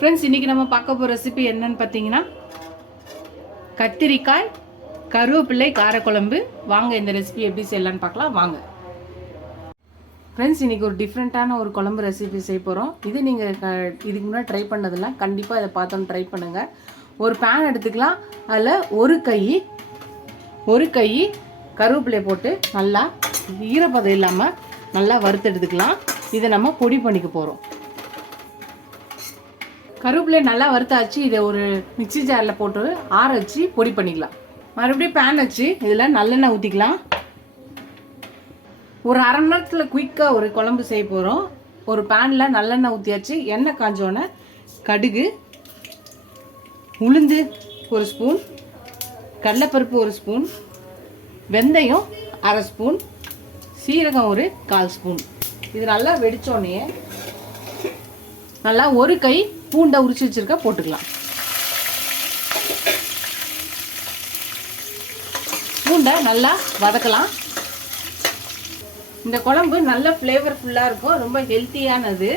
Friends, இன்றைக்கி நம்ம பார்க்க போகிற ரெசிபி என்னன்னு பார்த்தீங்கன்னா கத்திரிக்காய் கருவேப்பிள்ளை காரக்குழம்பு. வாங்க இந்த ரெசிபி எப்படி செய்யலான்னு பார்க்கலாம் வாங்க. ஃப்ரெண்ட்ஸ், இன்றைக்கி ஒரு டிஃப்ரெண்ட்டான ஒரு குழம்பு ரெசிபி செய்ய போகிறோம். இது நீங்கள் இதுக்கு முன்னாடி ட்ரை பண்ணதில்ல, கண்டிப்பாக இதை பார்த்தோன்னு ட்ரை பண்ணுங்கள். ஒரு பேன் எடுத்துக்கலாம். அதில் ஒரு கை கருவேப்பிலையை போட்டு நல்லா ஈரப்பதம் இல்லாமல் நல்லா வறுத்து எடுத்துக்கலாம். இதை நம்ம பொடி பண்ணிக்க போகிறோம். கருவேப்பிலை நல்லா வறுத்தாச்சு. இதை ஒரு மிக்சி ஜாரில் போட்டு ஆற வச்சு பொடி பண்ணிக்கலாம். மறுபடியும் பேன் வச்சு இதில் நல்லெண்ணெய் ஊற்றிக்கலாம். ஒரு அரை மணி நேரத்தில் குயிக்காக ஒரு குழம்பு செய்ய போகிறோம். ஒரு பேனில் நல்லெண்ணெய் ஊற்றியாச்சு. எண்ணெய் காஞ்சோன்னே கடுகு, உளுந்து ஒரு ஸ்பூன், கடலைப்பருப்பு ஒரு ஸ்பூன், வெந்தயம் அரை ஸ்பூன், சீரகம் ஒரு 1/4 ஸ்பூன். இது நல்லா வெடித்தோடனே நல்லா ஒரு கை பூண்டை உரிச்சு வச்சுருக்க போட்டுக்கலாம். பூண்டை நல்லா வதக்கலாம். இந்த குழம்பு நல்ல ஃப்ளேவர்ஃபுல்லாக இருக்கும், ரொம்ப ஹெல்த்தியானது.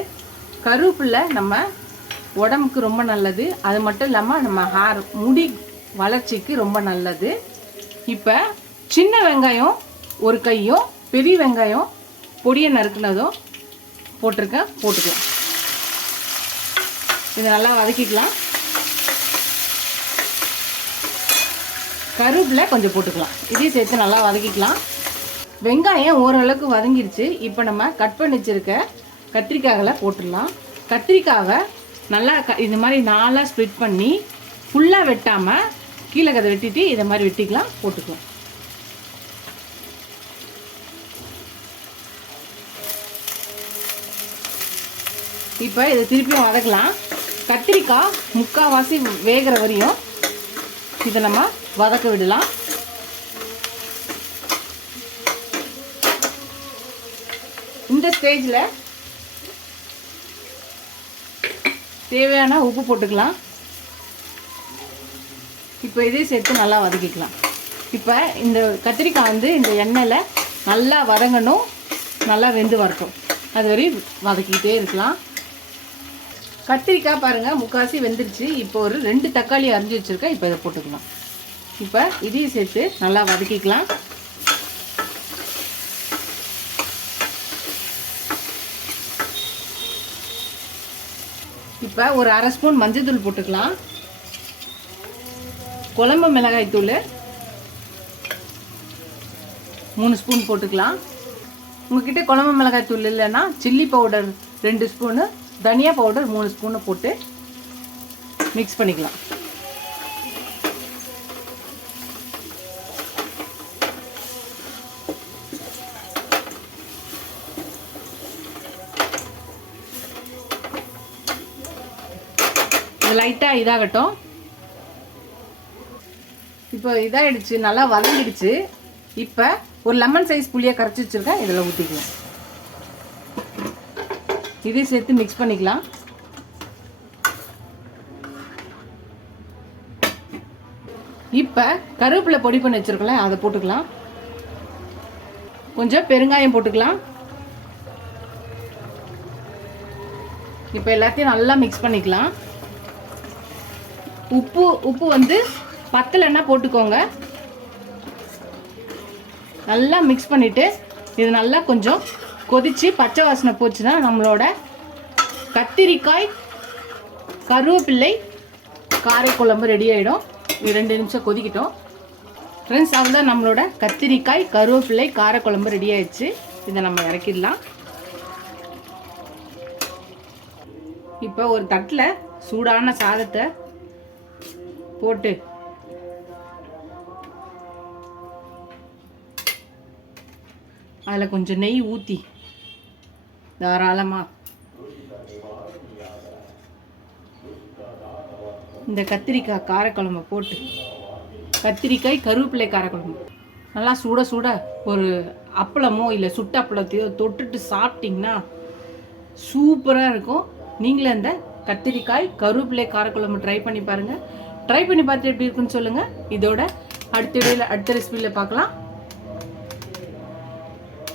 கருவேப்பிலை நம்ம உடம்புக்கு ரொம்ப நல்லது. அது மட்டும் இல்லாமல் நம்ம முடி வளர்ச்சிக்கு ரொம்ப நல்லது. இப்போ சின்ன வெங்காயம் ஒரு கையும் பெரிய வெங்காயம் பொடியை நறுக்குனதும் போட்டுக்கலாம். இதை நல்லா வதக்கிக்கலாம். கருவேப்பிலை கொஞ்சம் போட்டுக்கலாம். இதையும் சேர்த்து நல்லா வதக்கிக்கலாம். வெங்காயம் ஓரளவுக்கு வதங்கிடுச்சு. இப்போ நம்ம கட் பண்ணி வச்சுருக்க கத்திரிக்காய்களை போட்டுடலாம். கத்திரிக்காவை நல்லா இந்த மாதிரி 4 ஸ்ப்ளிட் பண்ணி ஃபுல்லாக வெட்டாமல் கீழே கதை வெட்டிட்டு இதை மாதிரி வெட்டிக்கலாம், போட்டுக்கலாம். இப்போ இதை திருப்பியும் வதக்கலாம். கத்திரிக்காய் முக்கால்வாசி வேகிற வரையும் இதை நம்ம வதக்க விடலாம். இந்த ஸ்டேஜில் தேவையான உப்பு போட்டுக்கலாம். இப்போ இதையும் சேர்த்து நல்லா வதக்கிக்கலாம். இப்போ இந்த கத்திரிக்காய் இந்த எண்ணெயில் நல்லா வதங்கணும், நல்லா வெந்து வரட்டும். அது வரையும் வதக்கிக்கிட்டே இருக்கலாம். கத்திரிக்காய் பாருங்கள் முக்காசி வெந்துருச்சு. இப்போ ஒரு 2 தக்காளி அரிஞ்சு வச்சுருக்கேன். இப்போ இதை போட்டுக்கலாம். இப்போ இதையும் சேர்த்து நல்லா வதக்கிக்கலாம். இப்போ ஒரு அரை ஸ்பூன் மஞ்சள் தூள் போட்டுக்கலாம். குழம்பு மிளகாய் தூள் 3 ஸ்பூன் போட்டுக்கலாம். உங்ககிட்ட குழம்பு மிளகாய் தூள் இல்லைன்னா சில்லி பவுடர் 2 ஸ்பூனு, தனியா பவுடர் 3 ஸ்பூனு போட்டு மிக்ஸ் பண்ணிக்கலாம். இது லைட்டாக இதாகட்டும். இப்போ இதாகிடுச்சு, நல்லா வதங்கிடுச்சு. இப்போ ஒரு லெமன் சைஸ் புளியை கரைச்சி வச்சுருக்கேன். இதில் ஊற்றிக்கலாம். இதையும் சேர்த்து மிக்ஸ் பண்ணிக்கலாம். இப்போ கருவேப்பிலை பொடி பண்ணி வச்சுருக்கலாம், அதை போட்டுக்கலாம். கொஞ்சம் பெருங்காயம் போட்டுக்கலாம். இப்போ எல்லாத்தையும் நல்லா மிக்ஸ் பண்ணிக்கலாம். உப்பு பத்தலைன்னா போட்டுக்கோங்க. நல்லா மிக்ஸ் பண்ணிவிட்டு இது நல்லா கொஞ்சம் கொதித்து பச்சை வாசனை போச்சுன்னா நம்மளோட கத்திரிக்காய் கருவேப்பிள்ளை காரக்குழம்பு ரெடி ஆகிடும். 2 நிமிஷம் கொதிக்கிட்டோம். ஃப்ரெண்ட்ஸ், அவ்வளோதான், நம்மளோட கத்திரிக்காய் கருவேப்பிள்ளை காரக்குழம்பு ரெடி ஆயிடுச்சு. இதை நம்ம இறக்கிடலாம். இப்போ ஒரு தட்டில் சூடான சாதத்தை போட்டு அதில் கொஞ்சம் நெய் ஊற்றி தாராளமாக இந்த கத்திரிக்காய் காரக்குழம்பை போட்டு, கத்திரிக்காய் கருவேப்பிலை காரக்குழம்பு நல்லா சுட ஒரு அப்பளமோ இல்லை சுட்ட அப்பளத்தையோ தொட்டுட்டு சாப்பிட்டிங்கன்னா சூப்பராக இருக்கும். நீங்களும் இந்த கத்திரிக்காய் கருவேப்பிலை காரக்குழம்பு ட்ரை பண்ணி பாருங்கள். ட்ரை பண்ணி பார்த்துட்டு எப்படி இருக்குன்னு சொல்லுங்கள். இதோட அடுத்த ரெசிபியில் பார்க்கலாம்.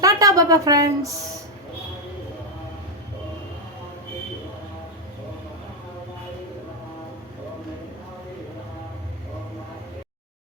டாடா பாபா ஃப்ரெண்ட்ஸ்.